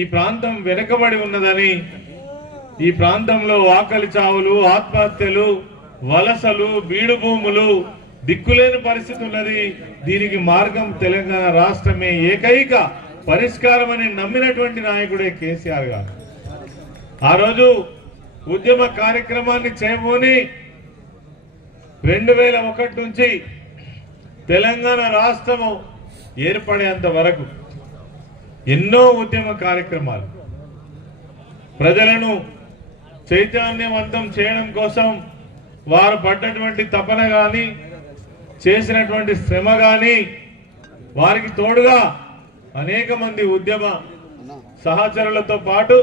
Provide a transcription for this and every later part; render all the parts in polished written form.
ఈ ప్రాంతం వెనుకబడి ఉన్నదని, ఈ ప్రాంతంలో ఆకలి చావులు, ఆత్మహత్యలు, వలసలు, బీడు భూములు, దిక్కులేని పరిస్థితి ఉన్నది. దీనికి మార్గం తెలంగాణ రాష్ట్రమే ఏకైక పరిష్కారం అని నమ్మినటువంటి నాయకుడే కేసీఆర్ గారు. ఆ రోజు ఉద్యమ కార్యక్రమాన్ని చేయబోని 2001 నుంచి తెలంగాణ రాష్ట్రము ఏర్పడేంత వరకు ఎన్నో ఉద్యమ కార్యక్రమాలు, ప్రజలను చైతన్యవంతం చేయడం కోసం వారు పడ్డటువంటి తపన కానీ, చేసినటువంటి శ్రమ కానీ, వారికి తోడుగా అనేక మంది ఉద్యమ సహచరులతో పాటు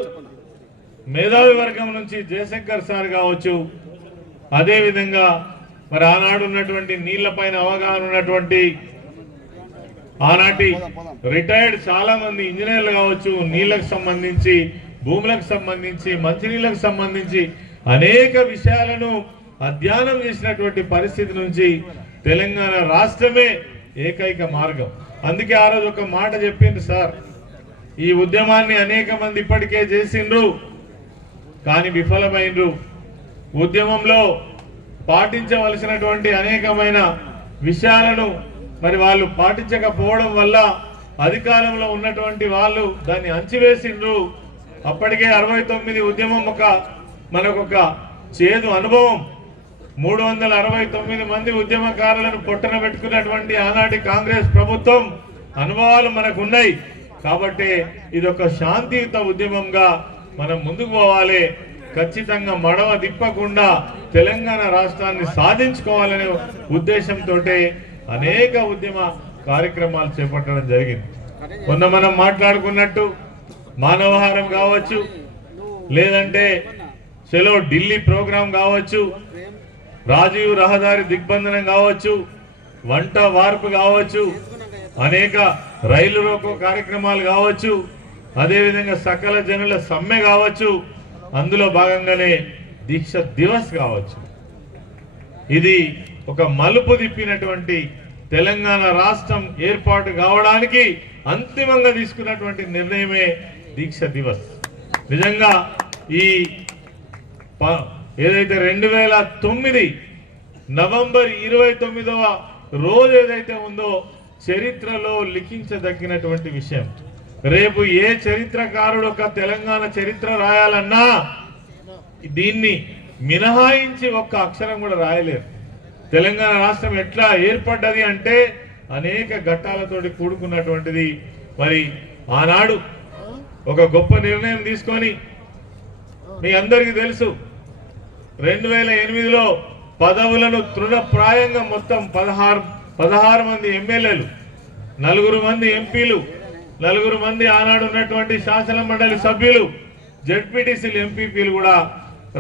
మేధావి వర్గం నుంచి జయశంకర్ సార్ కావచ్చు, అదేవిధంగా మరి ఆనాడు ఉన్నటువంటి నీళ్లపైన అవగాహన ఉన్నటువంటి ఆనాటి రిటైర్డ్ చాలా మంది ఇంజనీర్లు కావచ్చు, నీళ్లకు సంబంధించి, భూములకు సంబంధించి, మంచినీళ్లకు సంబంధించి అనేక విషయాలను అధ్యయనం చేసినటువంటి పరిస్థితి నుంచి తెలంగాణ రాష్ట్రమే ఏకైక మార్గం. అందుకే ఆ రోజు ఒక మాట చెప్పింది సార్, ఈ ఉద్యమాన్ని అనేక మంది ఇప్పటికే చేసిండ్రు కానీ విఫలమైనరు. ఉద్యమంలో పాటించవలసినటువంటి అనేకమైన విషయాలను మరి వాళ్ళు పాటించకపోవడం వల్ల అధికారంలో ఉన్నటువంటి వాళ్ళు దాన్ని అంచివేసిండ్రు. అప్పటికే 69 ఉద్యమం మనకొక చేదు అనుభవం. 369 మంది ఉద్యమకారులను పొట్టన పెట్టుకున్నటువంటి ఆనాటి కాంగ్రెస్ ప్రభుత్వం అనుభవాలు మనకు ఉన్నాయి. కాబట్టి ఇదొక శాంతియుత ఉద్యమంగా మనం ముందుకు పోవాలి. ఖచ్చితంగా మడవ తిప్పకుండా తెలంగాణ రాష్ట్రాన్ని సాధించుకోవాలనే ఉద్దేశంతో అనేక ఉద్యమ కార్యక్రమాలు చేపట్టడం జరిగింది. మొన్న మనం మాట్లాడుకున్నట్టు మానవహారం కావచ్చు, లేదంటే చలో ఢిల్లీ ప్రోగ్రాం కావచ్చు, రాజీవ్ రహదారి దిగ్బంధనం కావచ్చు, వంట వార్పు కావచ్చు, అనేక రైలు రోకో కార్యక్రమాలు కావచ్చు, అదేవిధంగా సకల జనుల సమ్మె కావచ్చు, అందులో భాగంగానే దీక్ష దివస్ కావచ్చు. ఇది ఒక మలుపు తిప్పినటువంటి తెలంగాణ రాష్ట్రం ఏర్పాటు కావడానికి అంతిమంగా తీసుకున్నటువంటి నిర్ణయమే దీక్ష దివస్. నిజంగా ఈ ఏదైతే 2009 నవంబర్ 29వ రోజు ఏదైతే ఉందో చరిత్రలో లిఖించదగినటువంటి విషయం. రేపు ఏ చరిత్రకారుడు ఒక తెలంగాణ చరిత్ర రాయాలన్నా దీన్ని మినహాయించి ఒక్క అక్షరం కూడా రాయలేరు. తెలంగాణ రాష్ట్రం ఎట్లా ఏర్పడ్డది అంటే అనేక ఘట్టాలతోటి కూడుకున్నటువంటిది. మరి ఆనాడు ఒక గొప్ప నిర్ణయం తీసుకొని, మీ అందరికీ తెలుసు, 2008లో పదవులను తృణప్రాయంగా మొత్తం 16 మంది ఎమ్మెల్యేలు, 4 మంది ఎంపీలు, 4 మంది ఆనాడు ఉన్నటువంటి శాసన మండలి సభ్యులు, జెడ్పీటీసీలు, ఎంపీపీలు కూడా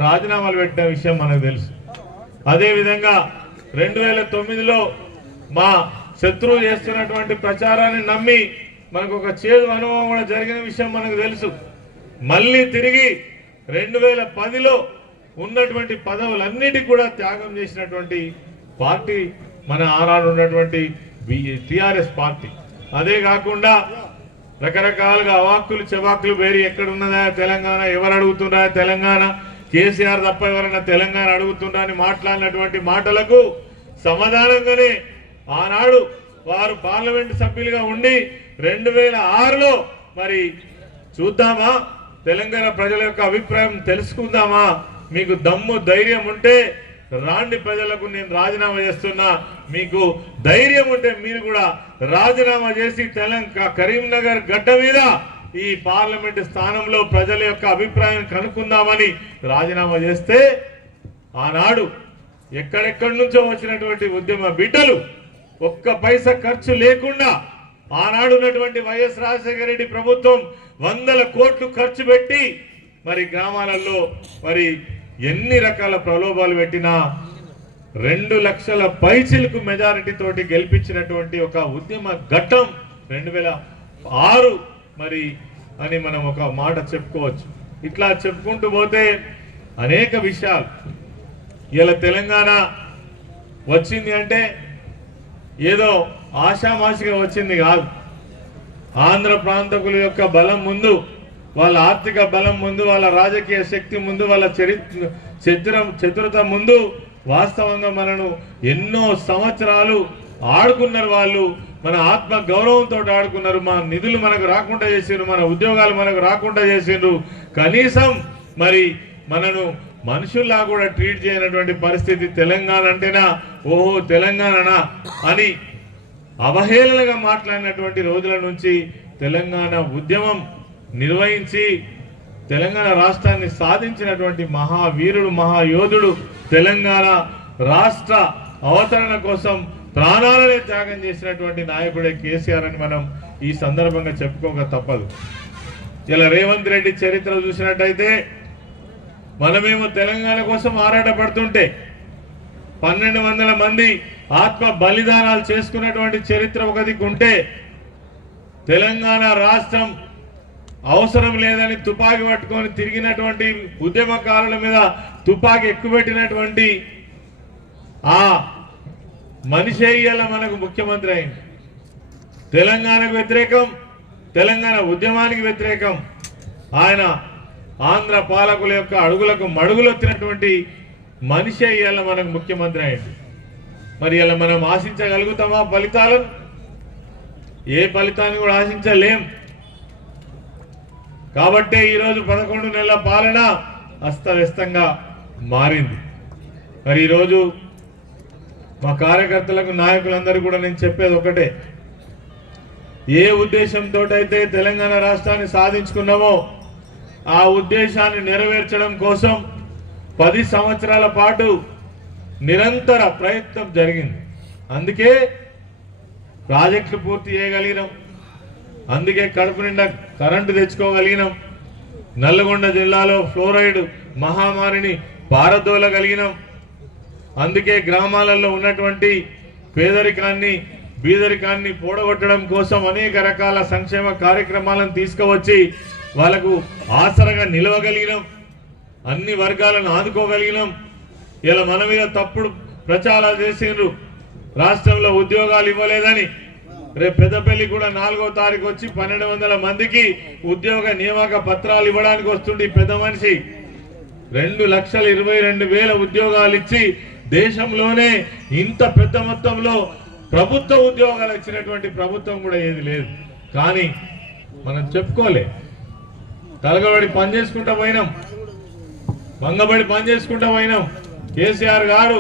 రాజీనామాలు పెట్టిన విషయం మనకు తెలుసు. అదేవిధంగా 2009లో మా శత్రువు చేస్తున్నటువంటి ప్రచారాన్ని నమ్మి మనకు ఒక చేదు అనుభవం కూడా జరిగిన విషయం మనకు తెలుసు. మళ్ళీ తిరిగి 2010లో ఉన్నటువంటి పదవులన్నిటికీ కూడా త్యాగం చేసినటువంటి పార్టీ మన ఆనాడు ఉన్నటువంటి టిఆర్ఎస్ పార్టీ. అదే కాకుండా రకరకాలుగా అవాక్కులు చెవాక్కులు వేరి ఎక్కడున్నదా తెలంగాణ, ఎవరు అడుగుతున్నా తెలంగాణ, కేసీఆర్ తప్ప ఎవరైనా తెలంగాణ అడుగుతున్నా అని మాట్లాడినటువంటి మాటలకు సమాధానంగానే ఆనాడు వారు పార్లమెంట్ సభ్యులుగా ఉండి 2006లో మరి చూద్దామా, తెలంగాణ ప్రజల యొక్క అభిప్రాయం తెలుసుకుందామా, మీకు దమ్ము ధైర్యం ఉంటే రాండి, ప్రజలకు నేను రాజీనామా చేస్తున్నా, మీకు ధైర్యం ఉంటే మీరు కూడా రాజీనామా చేసి కరీంనగర్ గడ్డ మీద ఈ పార్లమెంట్ స్థానంలో ప్రజల యొక్క అభిప్రాయం కనుక్కుందామని రాజీనామా చేస్తే ఆనాడు ఎక్కడెక్కడి నుంచో వచ్చినటువంటి ఉద్యమ బిడ్డలు ఒక్క పైసా ఖర్చు లేకుండా ఆనాడు ఉన్నటువంటి వైఎస్ రాజశేఖర రెడ్డి ప్రభుత్వం 100 కోట్లు ఖర్చు పెట్టి మరి గ్రామాలలో మరి ఎన్ని రకాల ప్రలోభాలు పెట్టినా 2 లక్షల పైచిలకు మెజారిటీ తోటి గెలిపించినటువంటి ఒక ఉద్యమ ఘట్టం 2006 మరి అని మనం ఒక మాట చెప్పుకోవచ్చు. ఇట్లా చెప్పుకుంటూ పోతే అనేక విషయాలు. ఇలా తెలంగాణ వచ్చింది అంటే ఏదో ఆషామాషిగా వచ్చింది కాదు. ఆంధ్ర ప్రాంతకుల యొక్క బలం ముందు వాళ్ళ ఆర్థిక బలం ముందు, వాళ్ళ రాజకీయ శక్తి ముందు, వాళ్ళ చతురత ముందు వాస్తవంగా మనను ఎన్నో సంవత్సరాలు ఆడుకున్నారు. వాళ్ళు మన ఆత్మ గౌరవంతో ఆడుకున్నారు. మన నిధులు మనకు రాకుండా చేసిండ్రు, మన ఉద్యోగాలు మనకు రాకుండా చేసిండ్రు. కనీసం మరి మనను మనుషుల్లా కూడా ట్రీట్ చేయనటువంటి పరిస్థితి. తెలంగాణ అంటేనా ఓహో తెలంగాణనా అని అవహేళనగా మాట్లాడినటువంటి రోజుల నుంచి తెలంగాణ ఉద్యమం నిర్వహించి తెలంగాణ రాష్ట్రాన్ని సాధించినటువంటి మహావీరుడు, మహాయోధుడు, తెలంగాణ రాష్ట్ర అవతరణ కోసం ప్రాణాలనే త్యాగం చేసినటువంటి నాయకుడే కేసీఆర్ అని మనం ఈ సందర్భంగా చెప్పుకోక తప్పదు. ఇలా రేవంత్ రెడ్డి చరిత్ర చూసినట్టయితే మనమేమో తెలంగాణ కోసం ఆరాటపడుతుంటే 1200 మంది ఆత్మ బలిదానాలు చేసుకున్నటువంటి చరిత్ర ఒకటి ఉంటే, తెలంగాణ రాష్ట్రం అవసరం లేదని తుపాకీ పట్టుకొని తిరిగినటువంటి ఉద్యమకారుల మీద తుపాకీ ఎక్కుపెట్టినటువంటి ఆ మనిషే ఇవాళ మనకు ముఖ్యమంత్రి అయింది. తెలంగాణకు వ్యతిరేకం, తెలంగాణ ఉద్యమానికి వ్యతిరేకం ఆయన ఆంధ్ర పాలకుల యొక్క అడుగులకు మడుగులొత్తినటువంటి మనిషే ఇవాళ మనకు ముఖ్యమంత్రి అయింది. మరి ఇలా మనం ఆశించగలుగుతామా ఫలితాలను? ఏ ఫలితాన్ని కూడా ఆశించలేం. కాబట్టే ఈరోజు 11 నెలల పాలన అస్తవ్యస్తంగా మారింది. మరి ఈరోజు మా కార్యకర్తలకు, నాయకులందరూ కూడా నేను చెప్పేది ఒకటే, ఏ ఉద్దేశంతో అయితే తెలంగాణ రాష్ట్రాన్ని సాధించుకున్నామో ఆ ఉద్దేశాన్ని నెరవేర్చడం కోసం 10 సంవత్సరాల పాటు నిరంతర ప్రయత్నం జరిగింది. అందుకే ప్రాజెక్టులు పూర్తి చేయగలిగినాం, అందుకే కడుపు నిండా కరెంటు తెచ్చుకోగలిగినాం, నల్లగొండ జిల్లాలో ఫ్లోరైడ్ మహమ్మారిని పారదోలగలిగినాం, అందుకే గ్రామాలలో ఉన్నటువంటి పేదరికాన్ని, బీదరికాన్ని పోడగొట్టడం కోసం అనేక రకాల సంక్షేమ కార్యక్రమాలను తీసుకువచ్చి వాళ్ళకు ఆసరగా నిలవగలిగినాం, అన్ని వర్గాలను ఆదుకోగలిగినాం. ఇలా మన మీద తప్పుడు ప్రచారాలు చేసిండ్రు, రాష్ట్రంలో ఉద్యోగాలు ఇవ్వలేదని. రేపు పెద్దపల్లి కూడా 4వ తారీఖు వచ్చి 1200 మందికి ఉద్యోగ నియామక పత్రాలు ఇవ్వడానికి వస్తుంది పెద్ద మనిషి. 2,22,000 ఉద్యోగాలు ఇచ్చి దేశంలోనే ఇంత పెద్ద మొత్తంలో ప్రభుత్వ ఉద్యోగాలు ఇచ్చినటువంటి ప్రభుత్వం కూడా ఏది లేదు. కానీ మనం చెప్పుకోలే, తలగబడి పనిచేసుకుంటా పోయినాం, భంగబడి పనిచేసుకుంటా పోయినాం. కేసీఆర్ గారు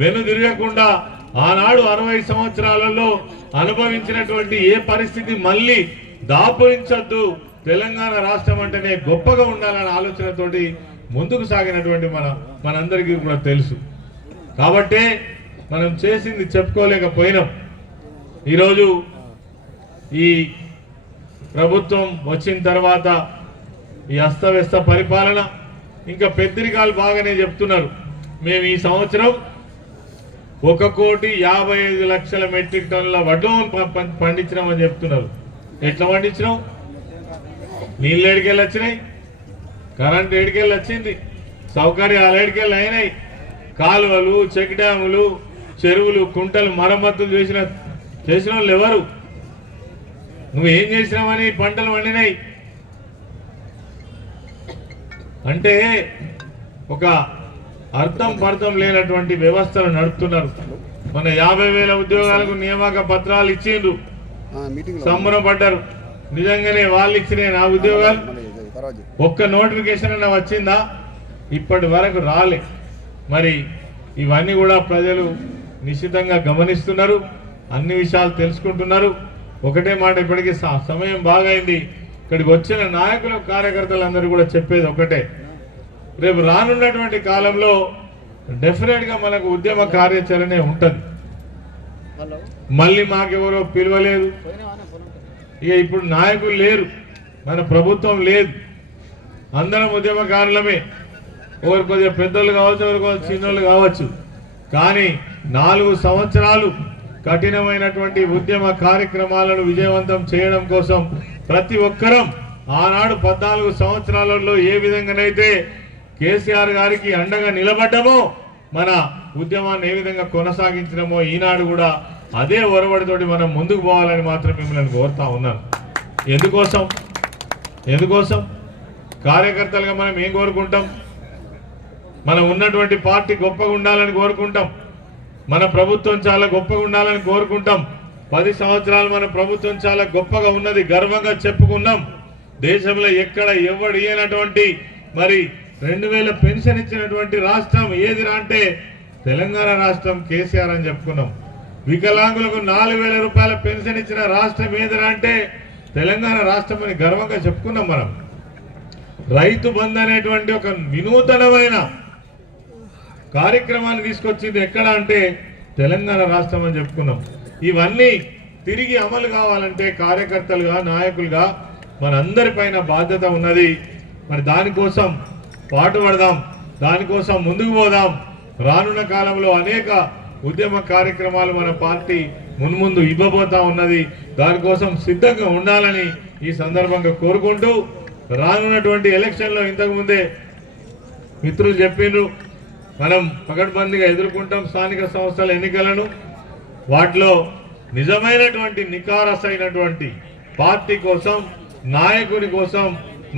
వెను తిరగకుండా ఆనాడు 60 సంవత్సరాలలో అనుభవించినటువంటి ఏ పరిస్థితి మళ్ళీ దాపురించొద్దు, తెలంగాణ రాష్ట్రం అంటేనే గొప్పగా ఉండాలనే ఆలోచనతోటి ముందుకు సాగినటువంటి మనందరికీ కూడా తెలుసు. కాబట్టే మనం చేసింది చెప్పుకోలేకపోయినాం. ఈరోజు ఈ ప్రభుత్వం వచ్చిన తర్వాత ఈ అస్తవ్యస్త పరిపాలన, ఇంకా పెద్దరికాలు బాగానే చెప్తున్నారు. మేము ఈ సంవత్సరం 1,55,00,000 మెట్రిక్ టన్నుల వడ్లు పండించినామని చెప్తున్నారు. ఎట్లా పండించినాం? నీళ్ళు ఏడికెళ్ళి వచ్చినాయి, కరెంట్ ఏడికెళ్ళి వచ్చింది, సౌకర్యాలు ఏడికెళ్ళి అయినాయి, కాలువలు, చెక్ డ్యాములు, చెరువులు, కుంటలు మరమ్మతులు చేసిన వాళ్ళు ఎవరు? నువ్వేం చేసినావని పంటలు పండినాయి అంటే ఒక అర్థం పర్థం లేనటువంటి వ్యవస్థలు నడుపుతున్నారు. మన 50,000 ఉద్యోగాలకు నియామక పత్రాలు ఇచ్చిండ్రు, సంబరపడ్డారు. నిజంగానే వాళ్ళు ఇచ్చినాయి నా ఉద్యోగాలు? ఒక్క నోటిఫికేషన్ అన్న వచ్చిందా? ఇప్పటి వరకు రాలే. మరి ఇవన్నీ కూడా ప్రజలు నిశ్చితంగా గమనిస్తున్నారు, అన్ని విషయాలు తెలుసుకుంటున్నారు. ఒకటే మాట, ఇప్పటికీ సమయం బాగైంది. ఇక్కడికి వచ్చిన నాయకులు, కార్యకర్తలందరూ కూడా చెప్పేది ఒకటే, రేపు రానున్నటువంటి కాలంలో డెఫినెట్గా మనకు ఉద్యమ కార్యాచరణే ఉంటుంది. మళ్ళీ మాకెవరో పిలవలేదు, ఇక ఇప్పుడు నాయకులు లేరు, మన ప్రభుత్వం లేదు, అందరం ఉద్యమకారులమే. ఒకరు కొద్దిగా పెద్దోళ్ళు కావచ్చు, ఒకరు కొద్దిగా చిన్నోళ్ళు కావచ్చు. కానీ 4 సంవత్సరాలు కఠినమైనటువంటి ఉద్యమ కార్యక్రమాలను విజయవంతం చేయడం కోసం ప్రతి ఒక్కరం ఆనాడు 14 సంవత్సరాలలో ఏ విధంగానైతే కేసీఆర్ గారికి అండగా నిలబడ్డమో, మన ఉద్యమాన్ని ఏ విధంగా కొనసాగించడమో, ఈనాడు కూడా అదే ఒరవడితోటి మనం ముందుకు పోవాలని మాత్రం మిమ్మల్ని కోరుతా ఉన్నాను. ఎందుకోసం కార్యకర్తలుగా మనం ఏం కోరుకుంటాం? మనం ఉన్నటువంటి పార్టీ గొప్పగా ఉండాలని కోరుకుంటాం. మన ప్రభుత్వం చాలా గొప్పగా ఉండాలని కోరుకుంటాం. 10 సంవత్సరాలు మన ప్రభుత్వం చాలా గొప్పగా ఉన్నది, గర్వంగా చెప్పుకున్నాం. దేశంలో ఎక్కడ ఎవడు ఇయ్యనటువంటి మరి 2000 పెన్షన్ ఇచ్చినటువంటి రాష్ట్రం ఏదిరా అంటే తెలంగాణ రాష్ట్రం, కేసీఆర్ అని చెప్పుకున్నాం. వికలాంగులకు 4000 రూపాయల పెన్షన్ ఇచ్చిన రాష్ట్రం ఏదిరా అంటే తెలంగాణ రాష్ట్రం అని గర్వంగా చెప్పుకున్నాం. మనం రైతు బంధు అనేటువంటి ఒక వినూతనమైన కార్యక్రమాన్ని తీసుకొచ్చింది ఎక్కడ అంటే తెలంగాణ రాష్ట్రం అని చెప్పుకున్నాం. ఇవన్నీ తిరిగి అమలు కావాలంటే కార్యకర్తలుగా, నాయకులుగా మనందరిపైన బాధ్యత ఉన్నది. మరి దానికోసం పాటుపడదాం, దానికోసం ముందుకు పోదాం. రానున్న కాలంలో అనేక ఉద్యమ కార్యక్రమాలు మన పార్టీ మున్ముందు ఇవ్వబోతా ఉన్నది. దానికోసం సిద్ధంగా ఉండాలని ఈ సందర్భంగా కోరుకుంటూ, రానున్నటువంటి ఎలక్షన్లో ఇంతకుముందే మిత్రులు చెప్పిండ్రు, మనం పకడ్బందీగా ఎదుర్కొంటాం స్థానిక సంస్థల ఎన్నికలను. వాటిలో నిజమైనటువంటి నికారసైనటువంటి పార్టీ కోసం, నాయకుని కోసం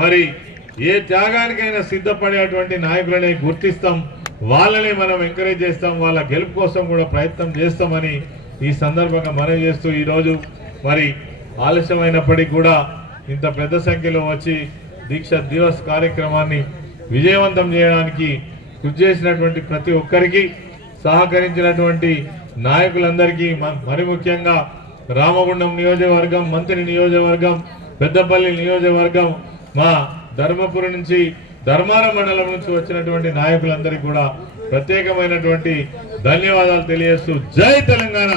మరి ఏ త్యాగానికైనా సిద్ధపడేటువంటి నాయకులనే గుర్తిస్తాం, వాళ్ళనే మనం ఎంకరేజ్ చేస్తాం, వాళ్ళ గెలుపు కోసం కూడా ప్రయత్నం చేస్తామని ఈ సందర్భంగా మనవి చేస్తూ, ఈరోజు మరి ఆలస్యమైనప్పటికీ కూడా ఇంత పెద్ద సంఖ్యలో వచ్చి దీక్ష దివస్ కార్యక్రమాన్ని విజయవంతం చేయడానికి కృషి చేసినటువంటి ప్రతి ఒక్కరికి, సహకరించినటువంటి నాయకులందరికీ, మరి ముఖ్యంగా రామగుండం నియోజకవర్గం, మంత్రి నియోజకవర్గం, పెద్దపల్లి నియోజకవర్గం, మా ధర్మపురం నుంచి, ధర్మారం మండలం నుంచి వచ్చినటువంటి నాయకులందరికీ కూడా ప్రత్యేకమైనటువంటి ధన్యవాదాలు తెలియజేస్తూ జై తెలంగాణ.